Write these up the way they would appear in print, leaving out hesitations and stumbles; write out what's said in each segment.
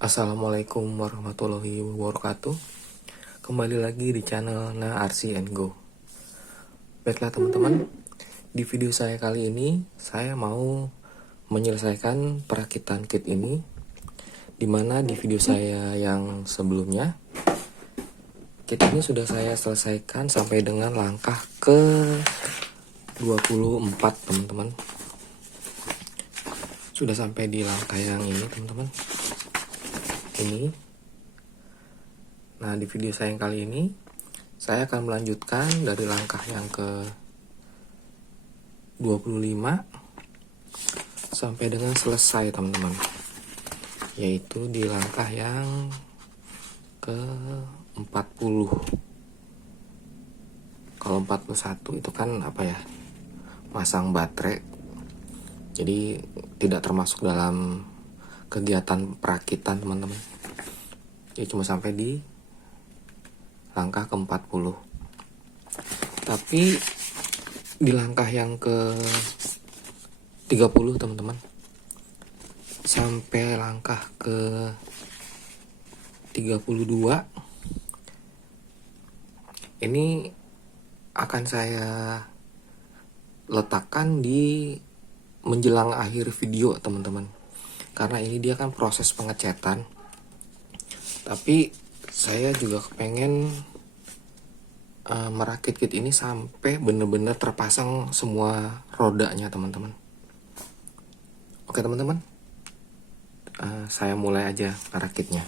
Assalamualaikum warahmatullahi wabarakatuh. Kembali lagi di channel RC & Go. Baiklah teman-teman, di video saya kali ini saya mau menyelesaikan perakitan kit ini, dimana di video saya yang sebelumnya kit ini sudah saya selesaikan sampai dengan langkah ke 24 teman-teman. Sudah sampai di langkah yang ini teman-teman, ini. Nah, di video saya yang kali ini saya akan melanjutkan dari langkah yang ke 25 sampai dengan selesai teman-teman, yaitu di langkah yang ke 40. Kalau 41 itu kan apa ya, masang baterai, jadi tidak termasuk dalam kegiatan perakitan teman-teman. Jadi cuma sampai di langkah ke 40. Tapi di langkah yang ke 30 teman-teman, sampai langkah ke 32 ini akan saya letakkan di menjelang akhir video teman-teman, karena ini dia kan proses pengecatan. Tapi saya juga kepengen merakit kit ini sampai bener-bener terpasang semua rodanya teman-teman. Oke teman-teman, saya mulai aja merakitnya.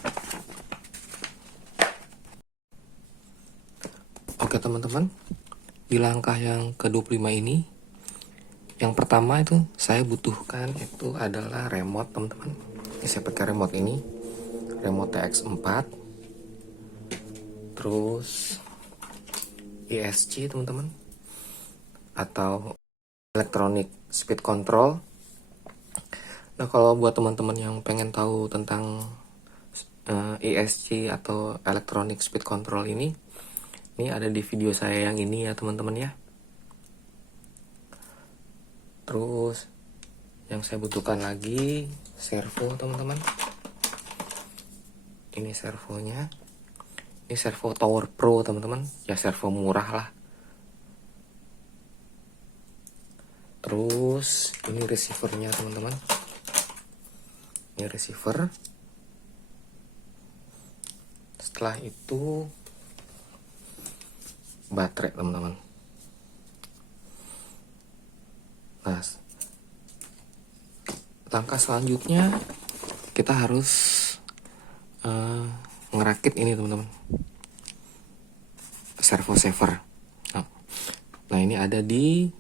Oke teman-teman, di langkah yang ke-25 ini, yang pertama itu saya butuhkan itu adalah remote teman-teman. Saya pakai remote ini, remote TX4, terus ESC teman-teman, atau electronic speed control. Nah, kalau buat teman-teman yang pengen tahu tentang ESC atau electronic speed control ini ada di video saya yang ini ya teman-teman ya. Terus yang saya butuhkan lagi servo teman-teman. Ini servonya. Ini servo Tower Pro teman-teman, ya servo murah lah. Terus ini receivernya teman-teman. Ini receiver. Setelah itu baterai teman-teman. Nah, langkah selanjutnya kita harus ngerakit ini teman-teman, servo saver. Nah ini ada di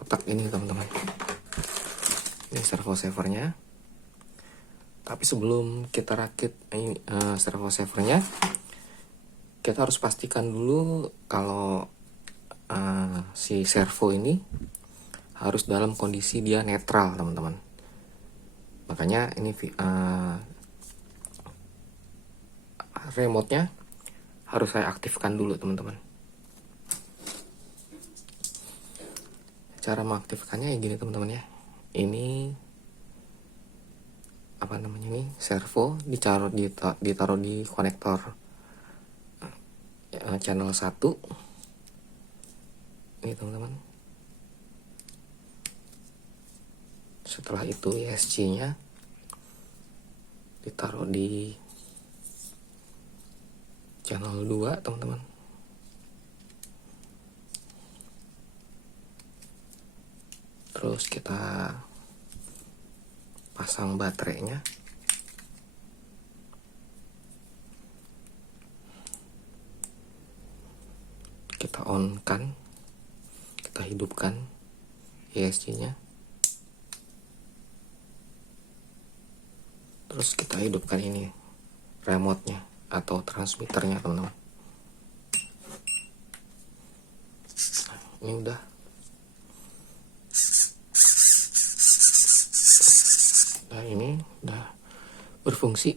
kotak ini teman-teman. Ini servo savernya. Tapi sebelum kita rakit servo savernya, kita harus pastikan dulu kalau si servo ini harus dalam kondisi dia netral teman-teman. Makanya ini remote-nya harus saya aktifkan dulu teman-teman. Cara mengaktifkannya ya gini teman-teman ya. Ini apa namanya nih, servo ditaruh di konektor channel 1 ini teman-teman. Setelah itu ESC-nya ditaruh di channel 2 teman-teman. Terus kita pasang baterainya. Kita on kan, kita hidupkan ESC-nya. Terus kita hidupkan ini remote-nya atau transmitternya teman-teman. Ini udah. Nah ini udah berfungsi,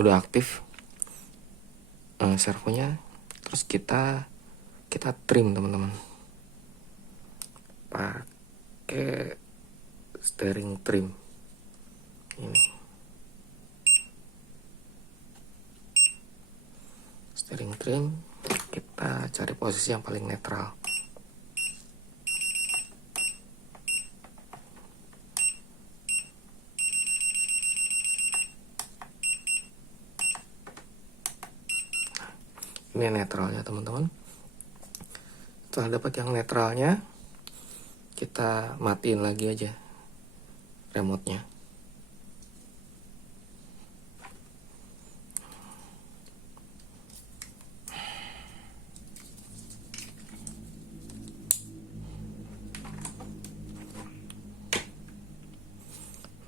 udah aktif servonya. Terus kita trim teman-teman, pakai steering trim ini. Steering trim, kita cari posisi yang paling netral. Ini netralnya teman-teman. Setelah dapat yang netralnya, kita matiin lagi aja remote-nya.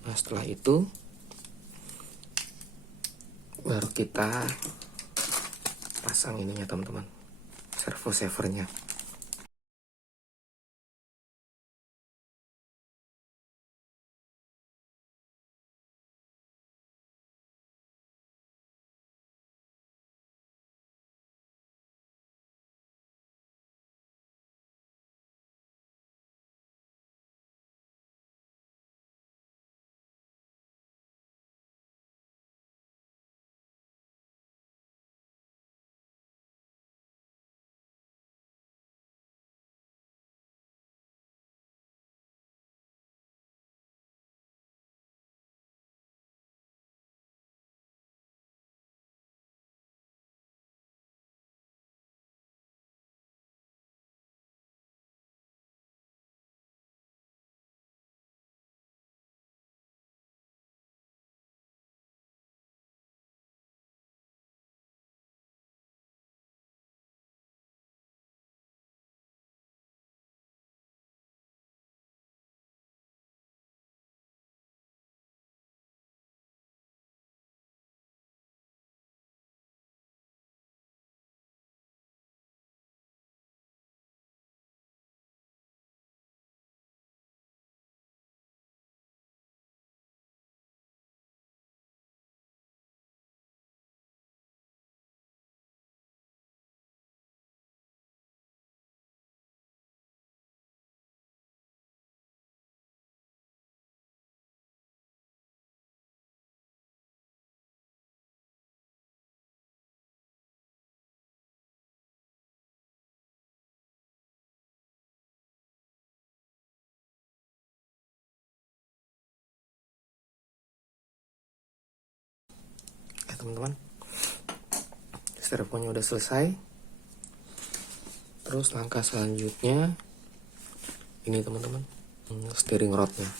Nah, setelah itu baru kita pasang ininya teman-teman, servo savernya. Teman-teman, servonya udah selesai. Terus langkah selanjutnya ini teman-teman, steering rodnya.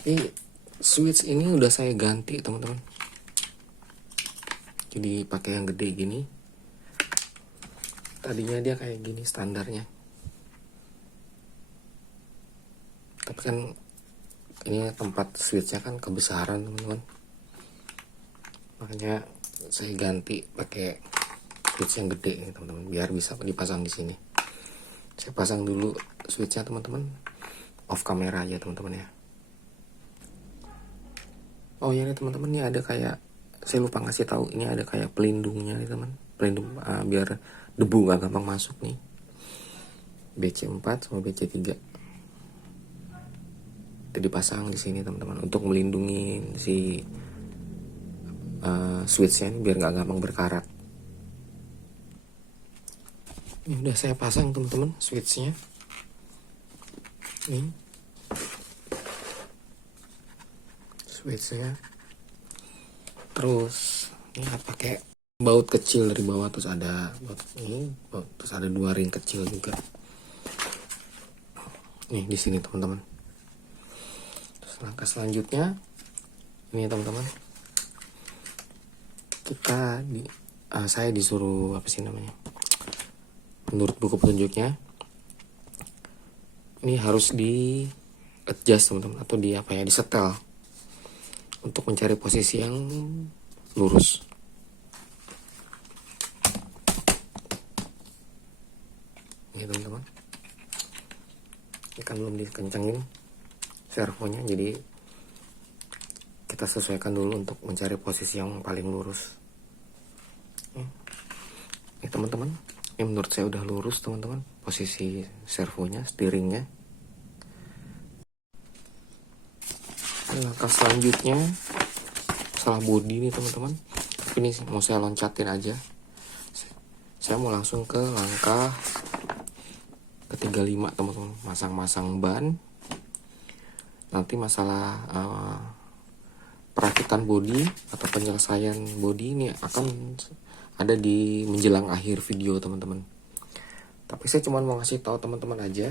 Tapi switch ini udah saya ganti teman-teman, jadi pakai yang gede gini. Tadinya dia kayak gini standarnya, tapi kan ini tempat switchnya kan kebesaran teman-teman, makanya saya ganti pakai switch yang gede nih teman-teman, biar bisa dipasang di sini. Saya pasang dulu switchnya teman-teman, off kamera aja teman-teman ya. Oh ya nih teman-teman, ini ada kayak, saya lupa ngasih tahu, ini ada kayak pelindungnya nih teman, pelindung biar debu gak gampang masuk nih. BC4 sama BC3 itu dipasang di sini teman-teman untuk melindungi si switchnya ini biar nggak gampang berkarat. Ini udah saya pasang teman-teman switchnya. Nih switchnya. Terus ini pakai baut kecil dari bawah, terus ada baut ini, terus ada 2 ring kecil juga. Nih di sini teman-teman. Terus langkah selanjutnya ini teman-teman, saya disuruh apa sih namanya? Menurut buku petunjuknya ini harus di adjust teman-teman, atau di apa ya, disetel untuk mencari posisi yang lurus. Ini teman-teman, ini kan belum dikencangin servonya, jadi kita sesuaikan dulu untuk mencari posisi yang paling lurus. Ini teman-teman, ini menurut saya udah lurus teman-teman, posisi servonya, steeringnya. Langkah selanjutnya salah body nih teman-teman, ini mau saya loncatin aja. Saya mau langsung ke langkah ke-35 teman-teman, masang-masang ban. Nanti masalah perakitan body atau penyelesaian body ini akan ada di menjelang akhir video teman-teman. Tapi saya cuma mau ngasih tahu teman-teman aja.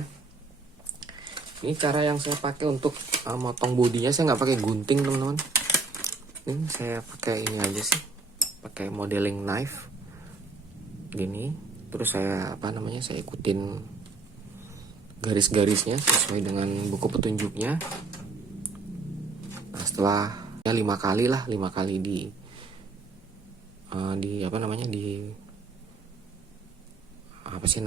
Ini cara yang saya pakai untuk motong bodinya, saya nggak pakai gunting teman-teman. Ini saya pakai ini aja sih, pakai modeling knife gini. Terus saya saya ikutin garis-garisnya sesuai dengan buku petunjuknya. Nah, setelah ya 5 kali lah, 5 kali di apa sih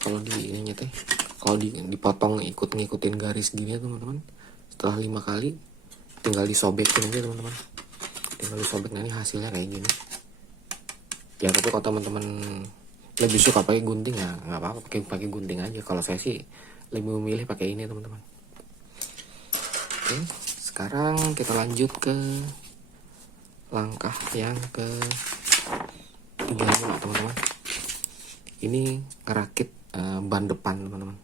kalau di ininya teh, kalau dipotong ngikutin garis gini ya teman-teman. Setelah 5 kali tinggal disobekin aja teman-teman, tinggal disobek. Nah ini hasilnya kayak gini ya. Tapi kalau teman-teman lebih suka pakai gunting ya nggak apa-apa, pakai gunting aja. Kalau saya sih lebih memilih pakai ini teman-teman. Oke, sekarang kita lanjut ke langkah yang ke 35 teman-teman. Ini ngerakit ban depan teman-teman.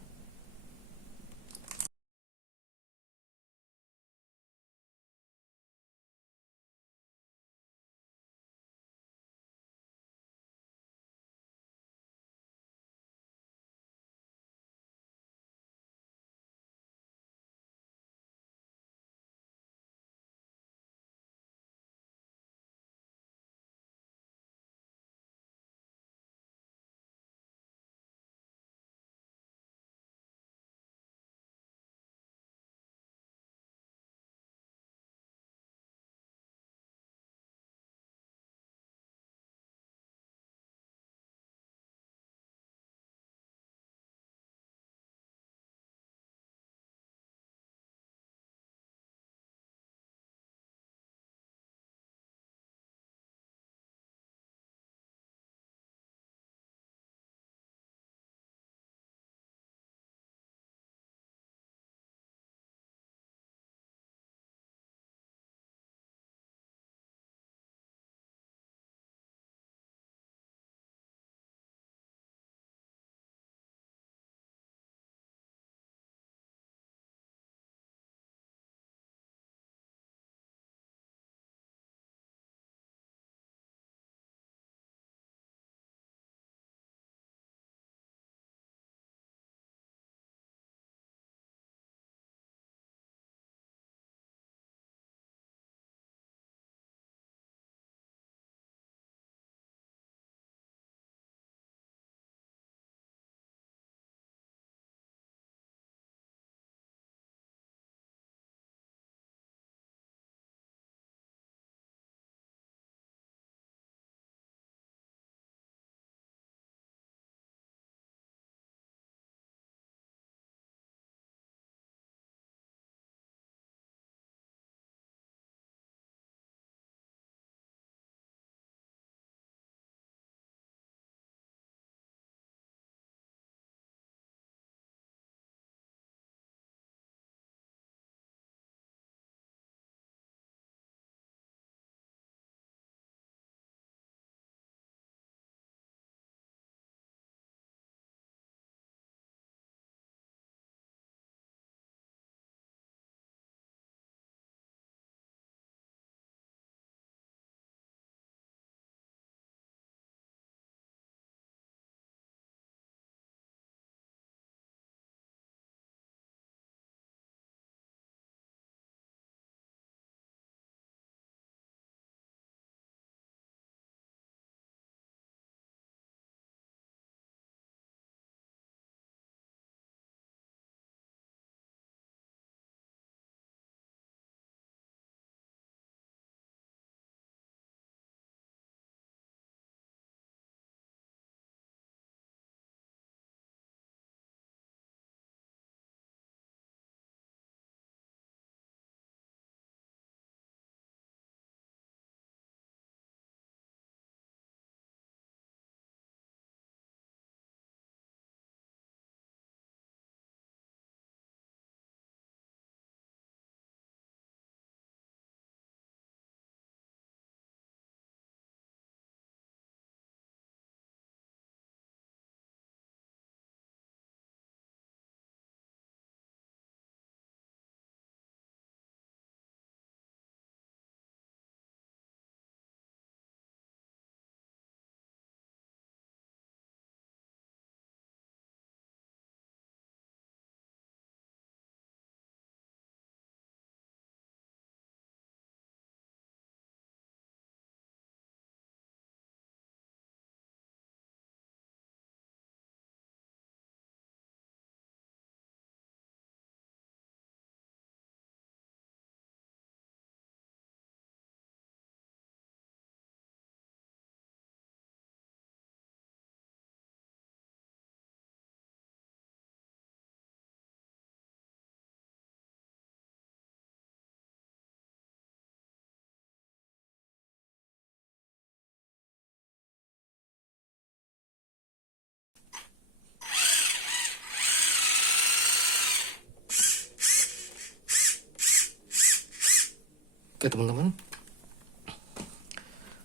Oke teman-teman,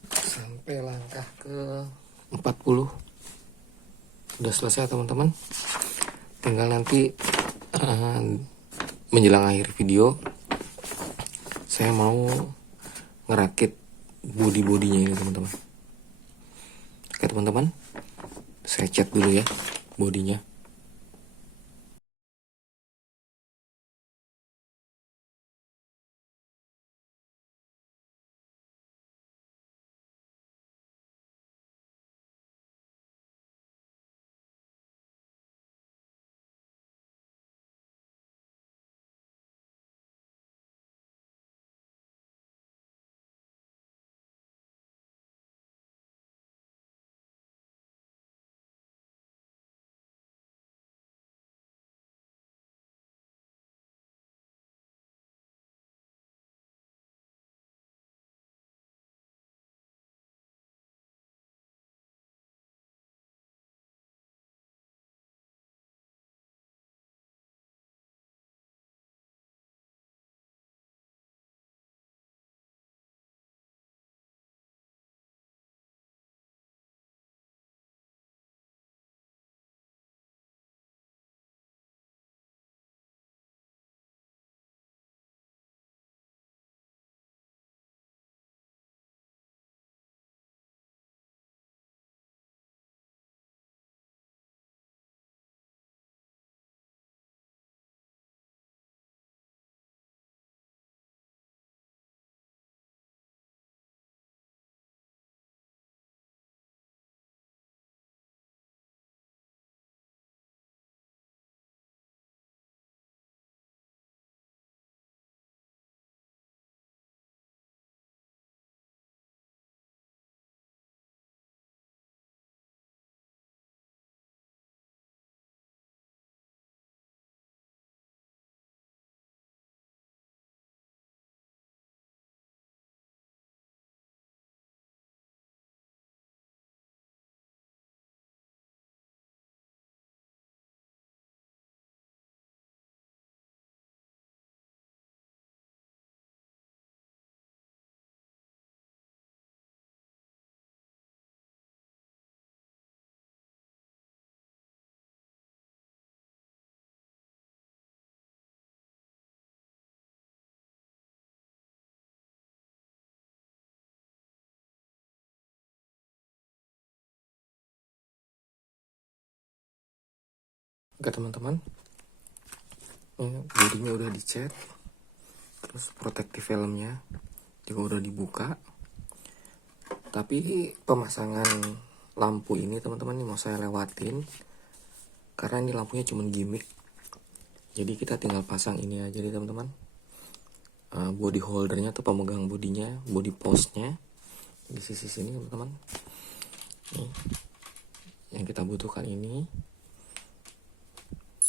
sampai langkah ke 40 udah selesai teman-teman. Tinggal nanti menjelang akhir video saya mau ngerakit body-bodinya ini teman-teman. Oke teman-teman, saya cat dulu ya bodinya. Oke teman-teman, bodinya udah dicat, terus protective filmnya juga udah dibuka. Tapi pemasangan lampu ini teman-teman ini mau saya lewatin karena ini lampunya cuma gimmick. Jadi kita tinggal pasang ini aja nih teman-teman. Body holdernya tuh pemegang bodinya, body postnya di sisi sini teman-teman. Nih, yang kita butuhkan ini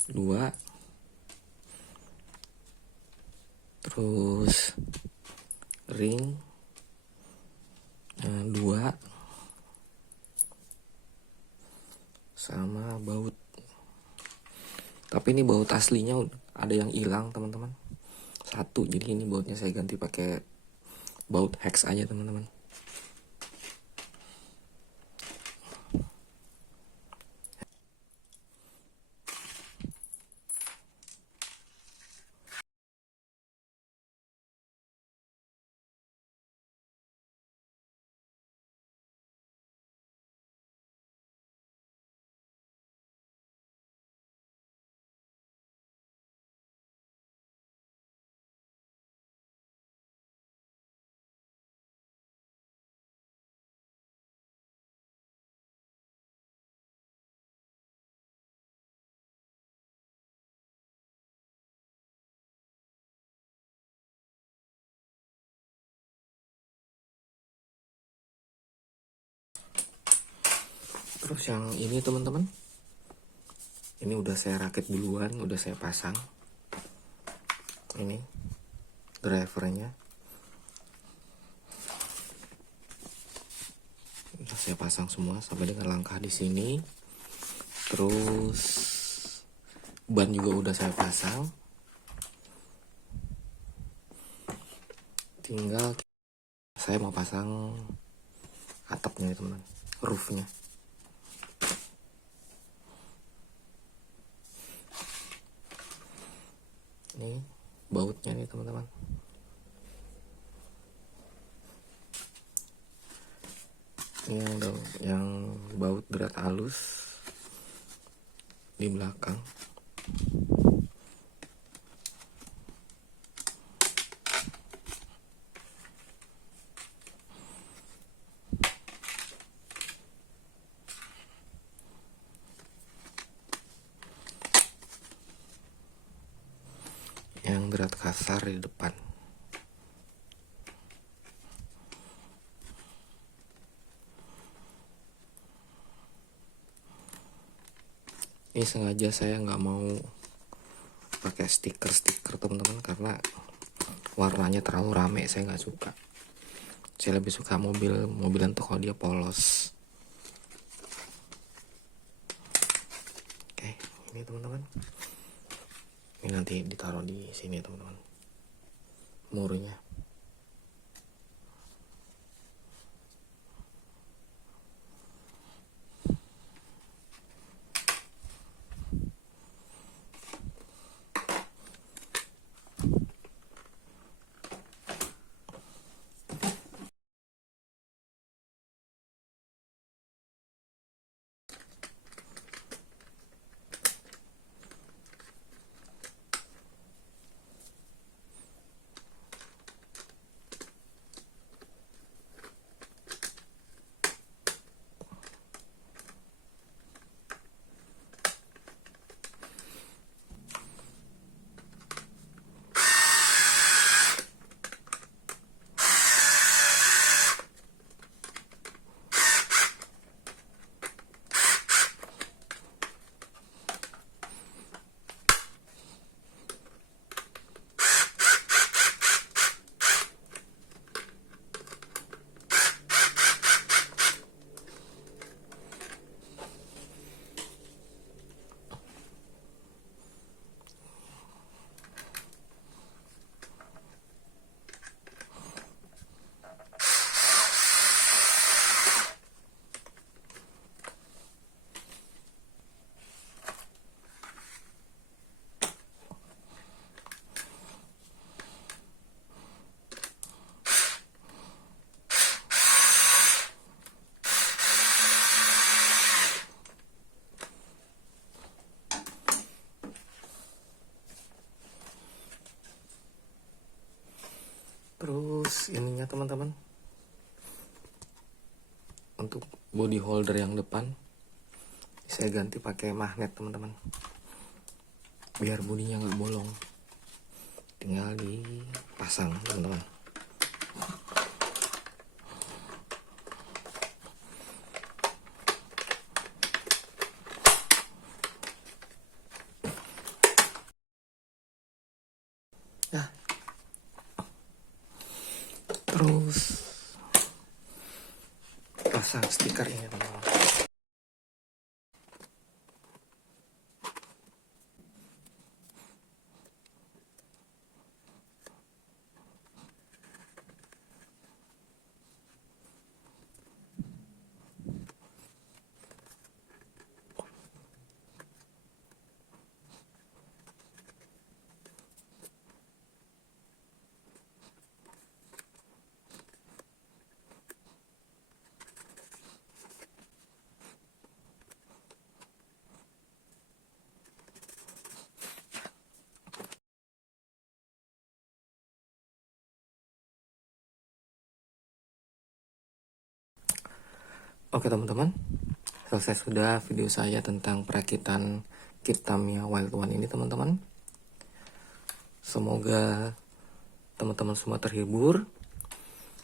2, terus ring 2 sama baut. Tapi ini baut aslinya ada yang hilang teman-teman, 1. Jadi ini bautnya saya ganti pakai baut hex aja teman-teman. Terus yang ini teman-teman, ini udah saya rakit duluan, udah saya pasang. Ini drivernya udah saya pasang semua sampai dengan langkah di sini. Terus ban juga udah saya pasang. tinggal saya mau pasang atapnya nih teman-teman, roofnya. Ini bautnya nih teman-teman. Ini yang baut berat halus di belakang. Yang berat kasar di depan. Ini sengaja saya nggak mau pakai stiker teman-teman, karena warnanya terlalu rame, saya nggak suka. Saya lebih suka mobilan tuh kalau dia polos. Oke, ini teman-teman. Ini nanti ditaruh di sini teman-teman, murnya. Terus ininya teman-teman, untuk body holder yang depan saya ganti pakai magnet teman-teman, biar bodinya nggak bolong. Tinggal dipasang teman-teman. Nah, terus pasang stiker ini teman-teman. Oke teman-teman, selesai sudah video saya tentang perakitan kit Tamiya Wild One ini teman-teman. Semoga teman-teman semua terhibur,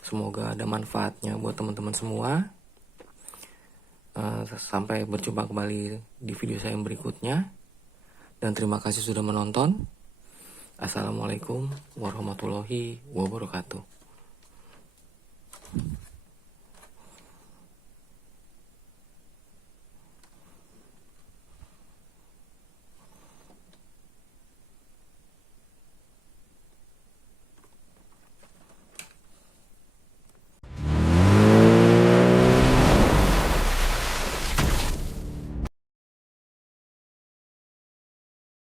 semoga ada manfaatnya buat teman-teman semua. Sampai berjumpa kembali di video saya yang berikutnya, dan terima kasih sudah menonton. Assalamualaikum warahmatullahi wabarakatuh.